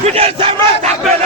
Fidel Samra Tabbele!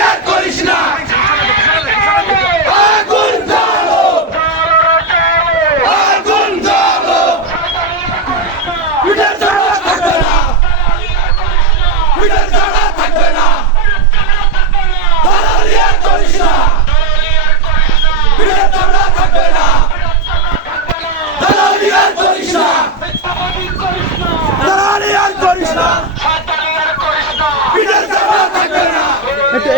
আর করিস না Krishna.